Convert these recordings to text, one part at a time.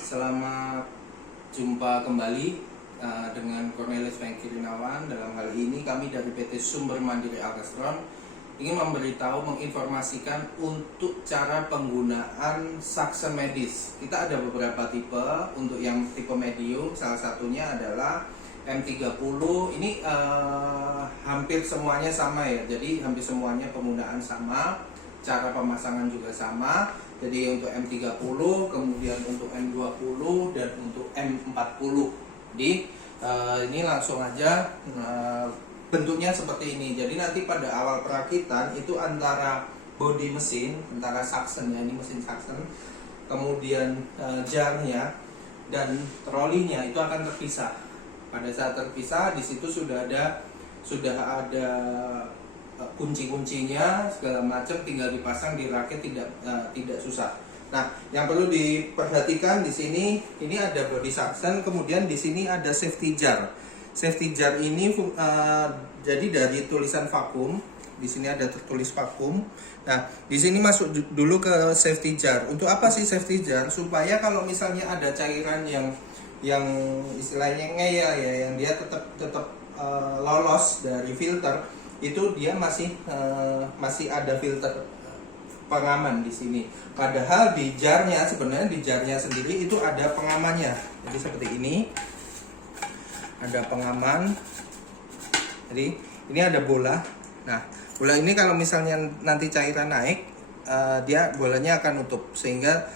Selamat jumpa kembali dengan Cornelis Fengkirinawan. Dalam hal ini kami dari PT Sumber Mandiri Alkastron ingin memberitahu, menginformasikan untuk cara penggunaan suction medis. Kita ada beberapa tipe. Untuk yang tipe medium, salah satunya adalah M30. Ini hampir semuanya sama ya. Jadi hampir semuanya penggunaan sama, cara pemasangan juga sama. Jadi untuk M30, kemudian untuk M20 dan untuk M40. Jadi ini langsung aja bentuknya seperti ini. Jadi nanti pada awal perakitan itu antara bodi mesin, antara suction ya, ini mesin suction, kemudian jarnya dan trolinya itu akan terpisah. Pada saat terpisah, di situ sudah ada kunci-kuncinya segala macam, tinggal dipasang, dirakit, tidak susah. Nah, yang perlu diperhatikan di sini, ini ada body suction, kemudian di sini ada safety jar. Safety jar ini jadi dari tulisan vakum. Di sini ada tertulis vakum. Nah, di sini masuk dulu ke safety jar. Untuk apa sih safety jar? Supaya kalau misalnya ada cairan yang istilahnya ngeyel ya, yang dia tetap lolos dari filter, itu dia masih ada filter pengaman di sini. Padahal di jarnya, sebenarnya di jarnya sendiri itu ada pengamannya. Jadi seperti ini, ada pengaman. Jadi ini ada bola. Nah, bola ini kalau misalnya nanti cairan naik, dia bolanya akan nutup sehingga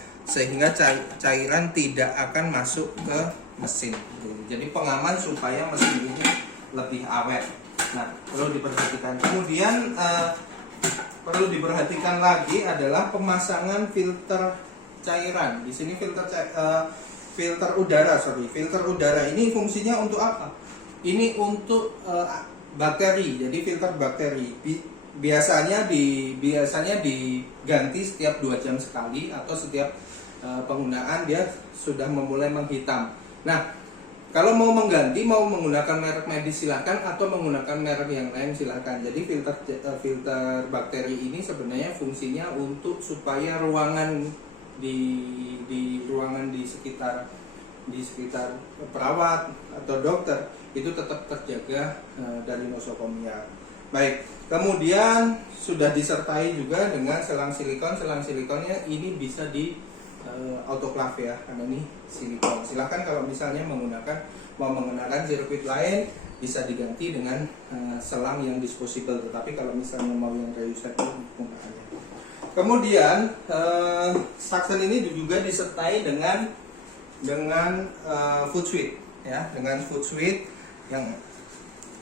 cairan tidak akan masuk ke mesin. Jadi pengaman supaya mesin ini lebih awet. Nah, perlu diperhatikan. Kemudian perlu diperhatikan lagi adalah pemasangan filter cairan. Di sini filter udara. Filter udara ini fungsinya untuk apa? Ini untuk bakteri. Jadi filter bakteri. Biasanya diganti setiap 2 jam sekali, atau setiap penggunaan dia sudah memulai menghitam. Nah, kalau mau mengganti, mau menggunakan merek medis silahkan, atau menggunakan merek yang lain silahkan. Jadi filter bakteri ini sebenarnya fungsinya untuk supaya ruangan di sekitar perawat atau dokter itu tetap terjaga dari nosokomia. Baik, kemudian sudah disertai juga dengan selang silikon. Selang silikonnya ini bisa di autoclave ya, karena ini silikon. Silahkan kalau misalnya mau menggunakan sirkuit lain, bisa diganti dengan selang yang disposable. Tetapi kalau misalnya mau yang reusable, penggunaannya. Kemudian suction ini juga disertai dengan foot switch ya, dengan foot switch yang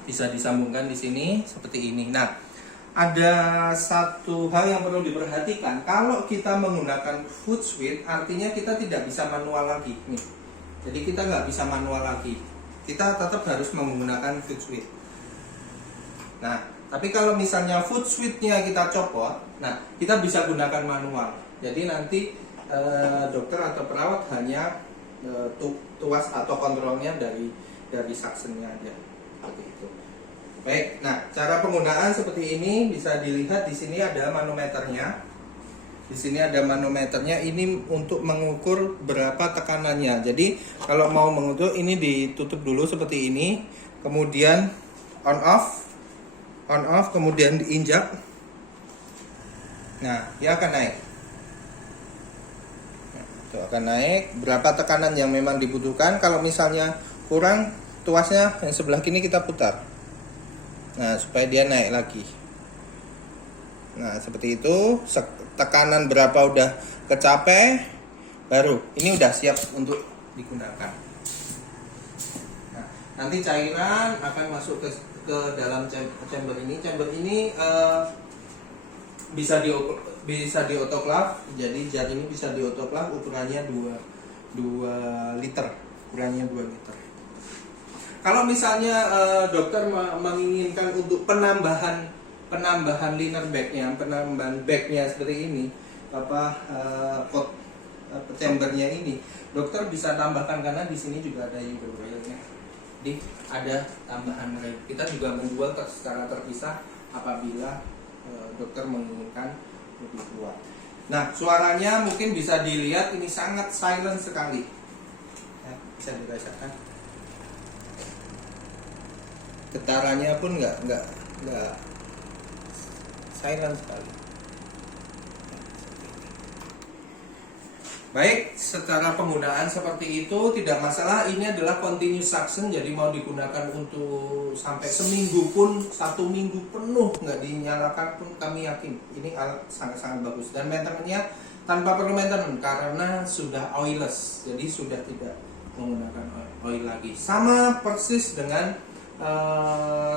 bisa disambungkan di sini seperti ini. Nah, ada satu hal yang perlu diperhatikan. Kalau kita menggunakan foot switch, artinya kita tidak bisa manual lagi nih. Jadi kita nggak bisa manual lagi. Kita tetap harus menggunakan foot switch. Nah, tapi kalau misalnya foot switch-nya kita copot, nah kita bisa gunakan manual. Jadi nanti dokter atau perawat hanya tuas atau kontrolnya dari suction-nya aja. Seperti itu. Baik, nah cara penggunaan seperti ini bisa dilihat di sini ada manometernya. Di sini ada manometernya, ini untuk mengukur berapa tekanannya. Jadi kalau mau mengukur, ini ditutup dulu seperti ini, kemudian on off, kemudian diinjak. Nah, dia akan naik. Nah, itu akan naik berapa tekanan yang memang dibutuhkan. Kalau misalnya kurang, tuasnya yang sebelah kiri kita putar. Nah, supaya dia naik lagi. Nah, seperti itu. Tekanan berapa udah kecapai, baru ini udah siap untuk digunakan. Nah, nanti cairan akan masuk ke dalam chamber ini. Chamber ini bisa di autoclave. Jadi jar ini bisa di autoclave, ukurannya 2 liter. Ukurannya 2 liter. Kalau misalnya dokter menginginkan untuk penambahan liner bagnya, penambahan bagnya seperti ini, chambernya ini, dokter bisa tambahkan, karena di sini juga ada user railnya. Jadi ada tambahan rail. Kita juga menjual secara terpisah apabila dokter menginginkan lebih kuat. Nah, suaranya mungkin bisa dilihat ini sangat silent sekali. Ya, bisa dirasakan. Getarannya pun nggak silent sekali. Baik, secara penggunaan seperti itu tidak masalah. Ini adalah continuous suction, jadi mau digunakan untuk sampai seminggu pun, 1 minggu penuh nggak dinyalakan pun kami yakin ini alat sangat-sangat bagus. Dan maintenance-nya tanpa perlu maintenance karena sudah oilless, jadi sudah tidak menggunakan oil lagi. Sama persis dengan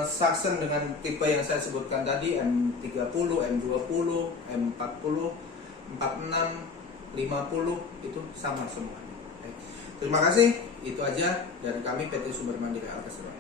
suction dengan tipe yang saya sebutkan tadi, M30, M20, M40, 46, 50 itu sama semuanya. Terima kasih, itu aja dari kami PT Sumber Mandiri Alkestra.